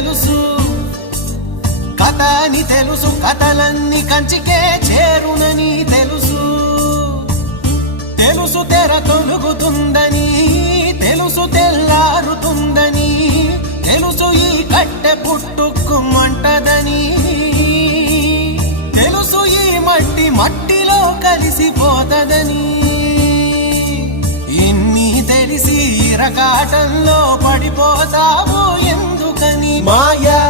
తెలుసు, కథ అని తెలుసు, కథలన్నీ కంచికే చేరునని తెలుసు. తెలుసు తెర తొలుగుతుందని, తెలుసు తెల్లారుతుందని, తెలుసు ఈ కట్టె పుట్టుకుమంటదని, తెలుసు ఈ మట్టి మట్టిలో కలిసిపోతదని. ఇన్ని తెలిసి ఇరకాటంలో పడిపోతావు ఎందుకని? మాయా